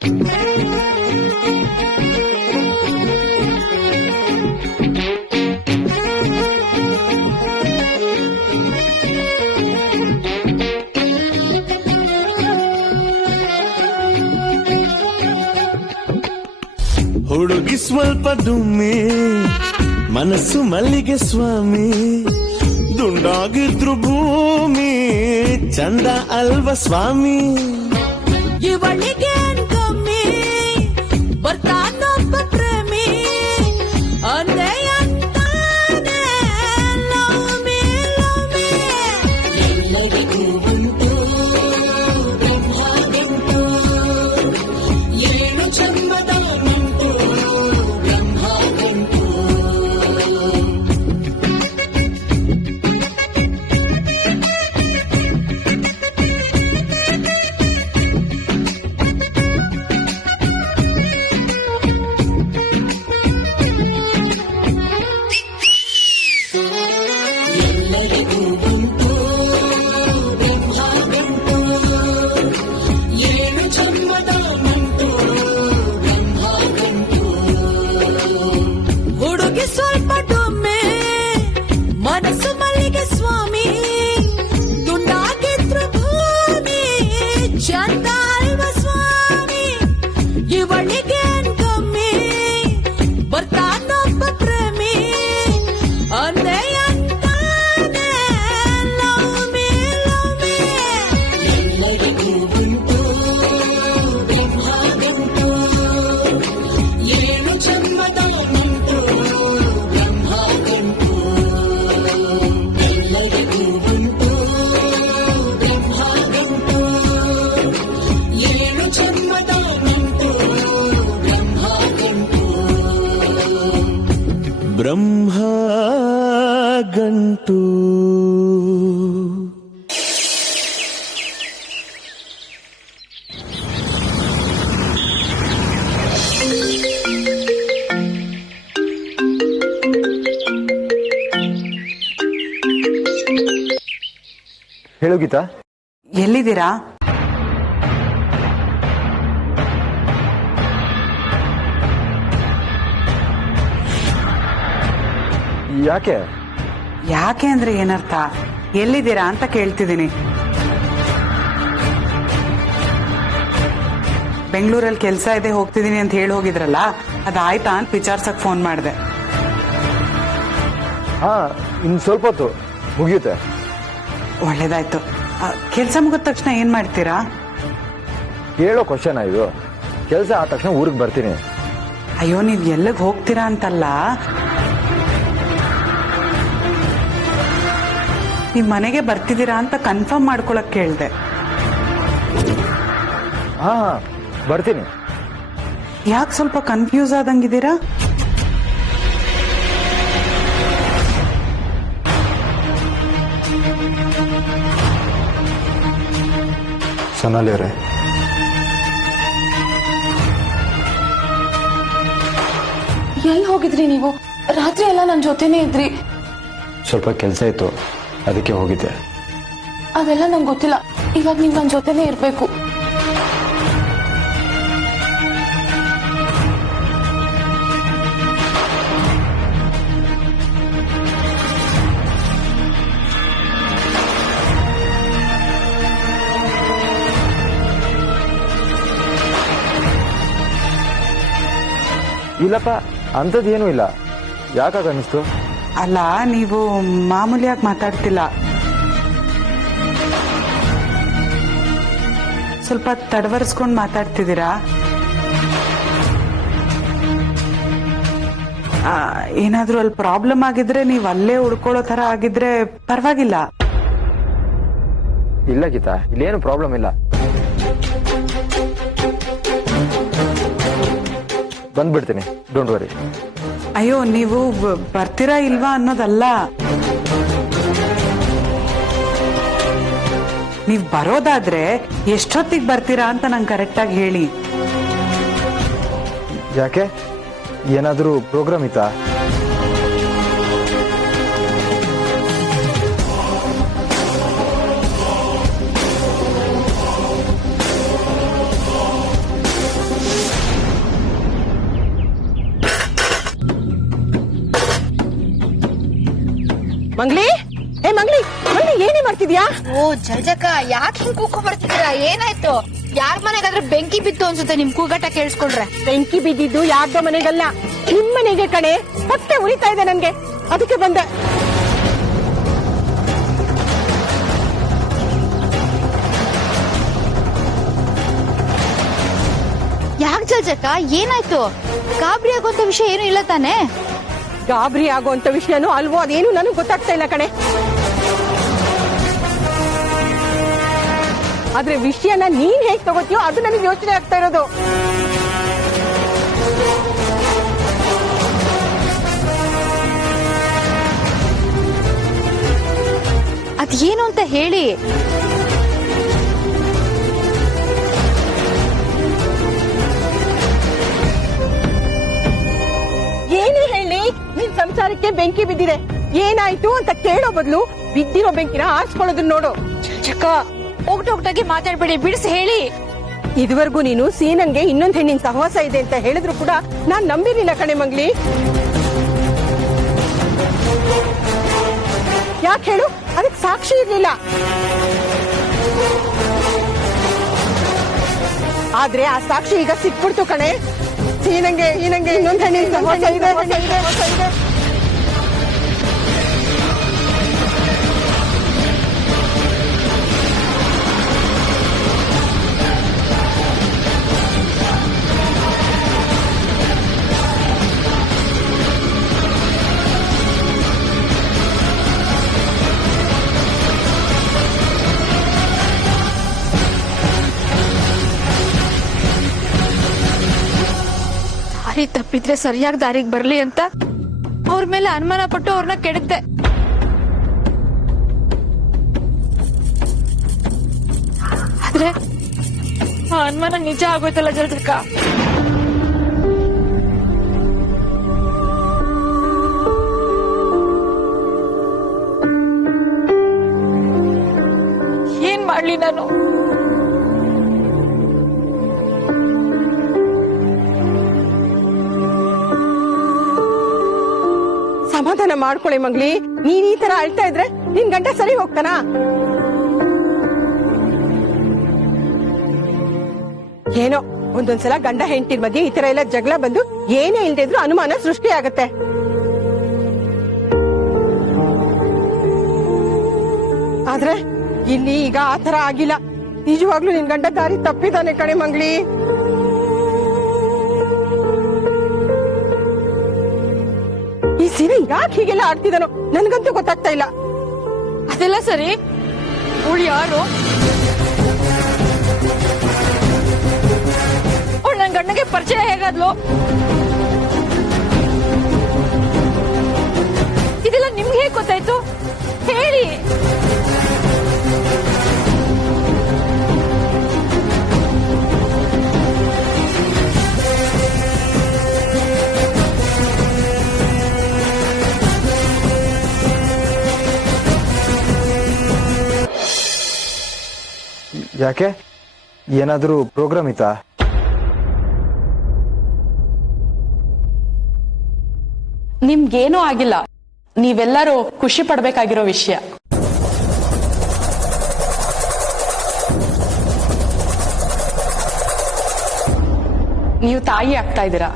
ಹುಡುಗಿ ಸ್ವಲ್ಪ ದುಮ್ಮಿ, ಮನಸ್ಸು ಮಲ್ಲಿಗೆ ಸ್ವಾಮಿ, ದುಂಡಾಗಿದ್ರು ಭೂಮಿ ಚಂದ ಅಲ್ವ ಸ್ವಾಮಿ. ಇವಳಿಗೆ ಕಮ್ಮಿ ಬರ್ತಾನೊಬ್ಬ ಪ್ರೇಮಿ ಅಂದೇ ಅಂತಾನೆ ಲವ್ಮಿ ಲವ್ಮಿ. ಎಲ್ಲರಿಗೂ ಉಂಟು ಬ್ರಹ್ಮಗಂಟು, ಏಳು ಜನ್ಮದ ನಂಟು ಬ್ರಹ್ಮಗಂಟು. ಎಲ್ಲರಿಗೂ ಉಂಟು ಬ್ರಹ್ಮಗಂಟು, ಏಳು ಜನ್ಮದ ನಂಟು ಬ್ರಹ್ಮಗಂಟು. ಹುಡುಗಿ ಸ್ವಲ್ಪ ಡುಮ್ಮೆ, ಮನಸ್ಸು ಮಲ್ಲಿಗೆ ಸ್ವಾಮಿ, ದುಂಡಾಗಿದ್ರು ಭೂಮಿ ಚಂದ ಅಲ್ವ ಸ್ವಾಮಿ. ಇವಳಿಗೆ ಕಮ್ಮಿ ಬರ್ತಾನೊಬ್ಬ ಪ್ರೇಮಿ ಅಂದೇ ಅಂತಾನೆ ಲವ್ಮಿ ಲವ್ಮಿ. ಎಲ್ಲರಿಗೂ ಉಂಟು ಬ್ರಹ್ಮಗಂಟು, ಏಳು ಜನ್ಮದ ನಂಟು ಬ್ರಹ್ಮಗಂಟು. ಎಲ್ಲರಿಗೂ ಉಂಟು ಬ್ರಹ್ಮಗಂಟು, ಏಳು ಜನ್ಮದ ನಂಟು ಬ್ರಹ್ಮಗಂಟು. ಬ್ರಹ್ಮಗಂಟು. ಹೇಳು ಗೀತಾ. ಎಲ್ಲಿದ್ದೀರಾ? ಯಾಕೆ? ಯಾಕೆ ಅಂದ್ರೆ ಏನರ್ಥ? ಎಲ್ಲಿದ್ದೀರಾ ಅಂತ ಕೇಳ್ತಿದ್ದೀನಿ. ಬೆಂಗಳೂರಲ್ಲಿ ಕೆಲಸ ಇದೆ ಹೋಗ್ತಿದ್ದೀನಿ ಅಂತ ಹೇಳಿ ಹೋಗಿದ್ರಲ್ಲ, ಅದಾಯ್ತಾ ಅಂತ ವಿಚಾರ್ಸಕ್ ಫೋನ್ ಮಾಡಿದೆ. ಹಾ, ಇನ್ ಸ್ವಲ್ಪ ಹೊತ್ತು ಮುಗಿಯುತ್ತೆ. ಒಳ್ಳೇದಾಯ್ತು. ಕೆಲಸ ಮುಗಿದ ತಕ್ಷಣ ಏನ್ ಮಾಡ್ತೀರಾ? ಕೇಳೋ ಕ್ವಶನ್ ಇದು. ಕೆಲಸ ಆದ ತಕ್ಷಣ ಊರಿಗೆ ಬರ್ತೀನಿ. ಅಯ್ಯೋ, ನೀವ್ ಎಲ್ಲಿಗೆ ಹೋಗ್ತೀರಾ ಅಂತಲ್ಲ, ನೀವ್ ಮನೆಗೆ ಬರ್ತಿದ್ದೀರಾ ಅಂತ ಕನ್ಫರ್ಮ್ ಮಾಡ್ಕೊಳಕ್ ಕೇಳ್ದೆ. ಹಾ, ಬರ್ತೀನಿ. ಯಾಕೆ ಸ್ವಲ್ಪ ಕನ್ಫ್ಯೂಸ್ ಆದಂಗಿದ್ದೀರಾ? ಸೊನಾಲಿ ಅವರೇ, ಎಲ್ಲಿ ಹೋಗಿದ್ರಿ ನೀವು? ರಾತ್ರಿ ಎಲ್ಲ ನನ್ನ ಜೊತೆನೇ ಇದ್ರಿ. ಸ್ವಲ್ಪ ಕೆಲಸ ಇತ್ತು, ಅದಕ್ಕೆ ಹೋಗಿದ್ದೆ. ಅದೆಲ್ಲ ನಂಗೆ ಗೊತ್ತಿಲ್ಲ. ಇವಾಗ ನೀವು ನನ್ನ ಜೊತೆನೇ ಇರ್ಬೇಕು. ಇಲ್ಲಪ್ಪ, ಅಂಥದ್ದೇನೂ ಇಲ್ಲ. ಯಾಕಾಗ ಅನ್ನಿಸ್ತು? ಅಲ್ಲ, ನೀವು ಮಾಮೂಲಿಯಾಗಿ ಮಾತಾಡ್ತಿಲ್ಲ. ಸ್ವಲ್ಪ ತಡವರ್ಸ್ಕೊಂಡು ಮಾತಾಡ್ತಿದ್ದೀರಾ. ಏನಾದ್ರೂ ಅಲ್ಲಿ ಪ್ರಾಬ್ಲಮ್ ಆಗಿದ್ರೆ ನೀವು ಅಲ್ಲೇ ಉಳ್ಕೊಳ್ಳೋ ತರ ಆಗಿದ್ರೆ ಪರವಾಗಿಲ್ಲ. ಇಲ್ಲ ಗೀತಾ, ಇಲ್ಲೇನು ಪ್ರಾಬ್ಲಮ್ ಇಲ್ಲ. ಬಂದ್ಬಿಡ್ತೀನಿ, ಡೋಂಟ್ ವರಿ. ಅಯ್ಯೋ, ನೀವು ಬರ್ತೀರಾ ಇಲ್ವಾ ಅನ್ನೋದಲ್ಲ, ನೀವ್ ಬರೋದಾದ್ರೆ ಎಷ್ಟೊತ್ತಿಗೆ ಬರ್ತೀರಾ ಅಂತ ನಂಗೆ ಕರೆಕ್ಟಾಗಿ ಹೇಳಿ. ಯಾಕೆ? ಏನಾದರೂ ಪ್ರೋಗ್ರಾಮ್ ಇತ್ತಾ? ಮಾಡ್ತಿದ್ಯಾ? ಓ ಜಜಕ, ಯಾಕೆ ಹಿಂಗ್ ಕೂಗು ಬರ್ತಿದ್ದೀರಾ? ಏನಾಯ್ತು? ಯಾರ್ ಮನೆಗಾದ್ರೆ ಬೆಂಕಿ ಬಿತ್ತು ಅನ್ಸುತ್ತೆ ನಿಮ್ ಕೂಗಾಟ ಕೇಳಿಸ್ಕೊಂಡ್ರೆ. ಬೆಂಕಿ ಬಿದ್ದಿದ್ದು ಯಾರ್ದೋ ಮನೆಗಲ್ಲ, ನಿಮ್ ಮನೆಗೆ ಕಣೆ. ಹೊಟ್ಟೆ ಉರಿತಾ ಇದೆ ನನ್ಗೆ, ಅದಕ್ಕೆ ಬಂದೆ. ಯಾಕೆ ಜಜಕ, ಏನಾಯ್ತು? ಗಾಬರಿ ಆಗೋಂತ ವಿಷಯ ಏನು ಇಲ್ಲ ತಾನೆ? ಗಾಬರಿ ಆಗುವಂತ ವಿಷಯನೂ ಅಲ್ವೋ ಅದೇನು ನನಗೆ ಗೊತ್ತಾಗ್ತಾ ಇಲ್ಲ ಕಣೆ. ಆದ್ರೆ ವಿಷಯನ ನೀನ್ ಹೇಗ್ ತಗೋತೀಯೋ ಅದು ನನಗೆ ಯೋಚನೆ ಆಗ್ತಾ ಇರೋದು. ಅದೇನು ಅಂತ ಹೇಳಿ. ಏನೇ ಹೇಳಿ, ನಿನ್ ಸಂಸಾರಕ್ಕೆ ಬೆಂಕಿ ಬಿದ್ದಿದೆ, ಏನಾಯ್ತು ಅಂತ ಕೇಳೋ ಬದಲು ಬಿದ್ದಿರೋ ಬೆಂಕಿನ ಆರಿಸ್ಕೊಳ್ಳೋದನ್ನ ನೋಡು. ಜಜಕ, ಹೋಗ್ಟಾಗಿ ಮಾತಾಡ್ಬೇಡಿ, ಬಿಡಿಸಿ ಹೇಳಿ. ಇದುವರೆಗೂ ನೀನು ಸೀನನ್ಗೆ ಇನ್ನೊಂದ್ ಹೆಣ್ಣಿನ ಸಹವಾಸ ಇದೆ ಅಂತ ಹೇಳಿದ್ರು ಕೂಡ ನಾನ್ ನಂಬಿರ್ಲಿಲ್ಲ ಕಣೆ ಮಂಗ್ಲಿ. ಯಾಕೆ ಹೇಳು? ಅದಕ್ಕೆ ಸಾಕ್ಷಿ ಇರ್ಲಿಲ್ಲ. ಆದ್ರೆ ಆ ಸಾಕ್ಷಿ ಈಗ ಸಿಕ್ಬಿಡ್ತು ಕಣೆ. ಸೀನಂಗೆ ಇನ್ನೊಂದ್ ಹೆಣ್ಣಿನ ಸಹವಾಸ ಇದೆ. ದಾರಿ ತಪ್ಪಿದ್ರೆ ಸರಿಯಾಗಿ ದಾರಿಗೆ ಬರ್ಲಿ ಅಂತ ಅವ್ರ ಮೇಲೆ ಅನುಮಾನ ಪಟ್ಟು ಅವ್ರನ್ನ ಕೆಡಕ್ದೆ. ಆದ್ರೆ ಆ ಅನುಮಾನ ನಿಜ ಆಗೋಯ್ತಲ್ಲ ಜಲ್ದಕ್ಕ. ಏನ್ ಮಾಡ್ಲಿ ನಾನು? ಸಮಾಧಾನ ಮಾಡ್ಕೊಳ್ಳಿ ಮಂಗ್ಲಿ. ನೀನ್ ಈ ತರ ಅಳ್ತಾ ಇದ್ರೆ ನಿನ್ ಗಂಡ ಸರಿ ಹೋಗ್ತಾನ? ಏನೋ ಒಂದೊಂದ್ಸಲ ಗಂಡ ಹೆಂಡತಿರ್ ಮಧ್ಯೆ ಈ ತರ ಎಲ್ಲ ಜಗಳ ಬಂದು ಏನೇ ಇಲ್ದೇ ಇದ್ರು ಅನುಮಾನ ಸೃಷ್ಟಿ ಆಗತ್ತೆ. ಆದ್ರೆ ಇಲ್ಲಿ ಈಗ ಆ ತರ ಆಗಿಲ್ಲ. ನಿಜವಾಗ್ಲೂ ನಿನ್ ಗಂಡ ದಾರಿ ತಪ್ಪಿದಾನೆ ಕಣೆ ಮಂಗ್ಲಿ. ಈ ಸೀರೆ ಯಾಕೆ ಹೀಗೆಲ್ಲ ಆಡ್ತಿದ್ದಾನೋ ನನ್ಗಂತೂ ಗೊತ್ತಾಗ್ತಾ ಇಲ್ಲ. ಅದೆಲ್ಲ ಸರಿ, ಅವಳು ಯಾರು? ಅವಳು ನನ್ ಗಂಡಗೆ ಪರಿಚಯ ಹೇಗಾದ್ಲು? ಇದೆಲ್ಲ ನಿಮ್ಗೆ ಹೇಗ್ ಗೊತ್ತಾಯ್ತು? ಹೇಳಿ. ಯಾಕೆ, ಏನಾದ್ರೂ ಪ್ರೋಗ್ರಾಮ್ ಇತ್ತಾ? ನಿಮ್ಗೇನೂ ಆಗಿಲ್ಲ. ನೀವೆಲ್ಲರೂ ಖುಷಿ ಪಡ್ಬೇಕಾಗಿರೋ ವಿಷಯ. ನೀವು ತಾಯಿ ಆಗ್ತಾ ಇದ್ದೀರಾ.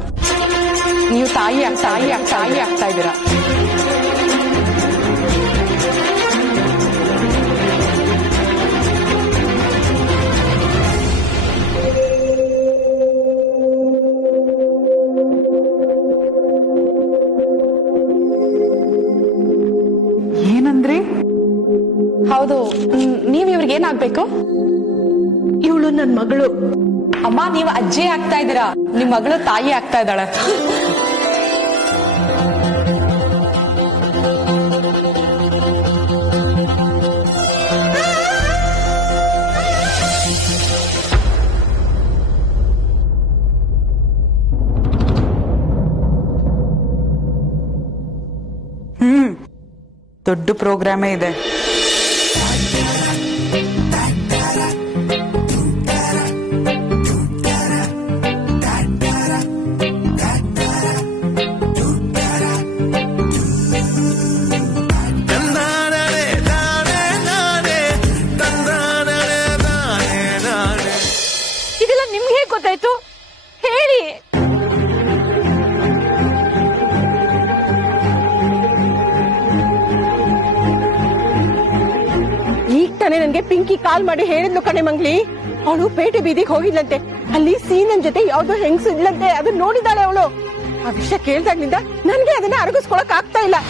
ನೀವು ತಾಯಿ ಆಗ್ತಾ ಇದ್ದೀರಾ. ಏನಂದ್ರಿ? ಹೌದು, ನೀವ್ ಇವ್ರಿಗೆ ಏನಾಗ್ಬೇಕು? ಇವಳು ನನ್ ಮಗಳು. ಅಮ್ಮ, ನೀವು ಅಜ್ಜಿ ಆಗ್ತಾ ಇದ್ದೀರಾ. ನಿಮ್ ಮಗಳು ತಾಯಿ ಆಗ್ತಾ ಇದ್ದಾಳೆ. ದೊಡ್ಡ ಪ್ರೋಗ್ರಾಮೇ ಇದೆ. ತಂದಾನೆ ಗೊತ್ತಾಯ್ತು ಹೇಳಿ. ಈಗ ತಾನೇ ನನ್ಗೆ ಪಿಂಕಿ ಕಾಲ್ ಮಾಡಿ ಹೇಳಿದ್ಲು ಕಣೆ ಮಂಗ್ಲಿ, ಅವಳು ಪೇಟೆ ಬೀದಿಗೆ ಹೋಗಿದ್ಲಂತೆ. ಅಲ್ಲಿ ಸೀನನ್ ಜೊತೆ ಯಾವ್ದೋ ಹೆಂಗ್ಸು ಇದ್ಲಂತೆ, ಅದನ್ನ ನೋಡಿದಾಳೆ ಅವಳು. ಆ ವಿಷಯ ಕೇಳ್ದಾಗ್ಲಿಂದ ನನ್ಗೆ ಅದನ್ನ ಅರಗಿಸ್ಕೊಳಕ್ ಆಗ್ತಾ ಇಲ್ಲ.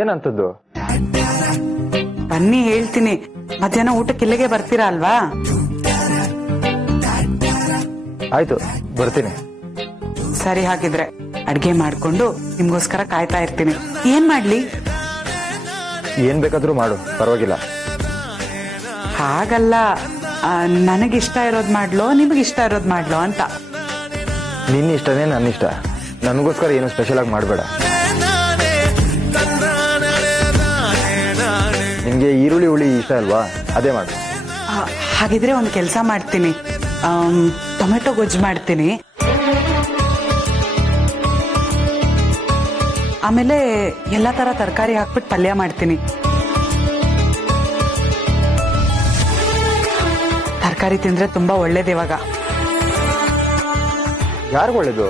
ಏನಂತದ್ದು? ಬನ್ನಿ ಹೇಳ್ತೀನಿ. ಮಧ್ಯಾಹ್ನ ಊಟಕ್ಕೆ ಇಲ್ಲಿಗೆ ಬರ್ತೀರಾ ಅಲ್ವಾ? ಆಯ್ತು, ಬರ್ತೀನಿ. ಸರಿ, ಹಾಗಿದ್ರೆ ಅಡ್ಗೆ ಮಾಡ್ಕೊಂಡು ನಿಮ್ಗೋಸ್ಕರ ಕಾಯ್ತಾ ಇರ್ತೀನಿ. ಏನ್ ಮಾಡ್ಲಿ? ಏನ್ ಬೇಕಾದ್ರೂ ಮಾಡು, ಪರವಾಗಿಲ್ಲ. ಹಾಗಲ್ಲ, ನನಗಿಷ್ಟ ಇರೋದ್ ಮಾಡ್ಲೋ ನಿಮಗಿಷ್ಟ ಇರೋದ್ ಮಾಡ್ಲೋ ಅಂತ. ನಿನ್ನ ಇಷ್ಟನೇ ನನ್ನ ಇಷ್ಟ. ನನಗೋಸ್ಕರ ಏನು ಸ್ಪೆಷಲ್ ಆಗಿ ಮಾಡಬೇಡ. ನಿನ್ಗೆ ಈರುಳ್ಳಿ ಹುಳಿ ಇಷ್ಟ ಅಲ್ವಾ, ಅದೇ ಮಾಡು. ಹಾಗಿದ್ರೆ ಒಂದು ಕೆಲಸ ಮಾಡ್ತೀನಿ, ಟೊಮೆಟೊ ಗೊಜ್ಜು ಮಾಡ್ತೀನಿ. ಆಮೇಲೆ ಎಲ್ಲಾ ತರ ತರಕಾರಿ ಹಾಕ್ಬಿಟ್ಟು ಪಲ್ಯ ಮಾಡ್ತೀನಿ. ತರಕಾರಿ ತಿಂದ್ರೆ ತುಂಬಾ ಒಳ್ಳೇದು ಇವಾಗ. ಯಾರಿಗೂ ಒಳ್ಳೇದು?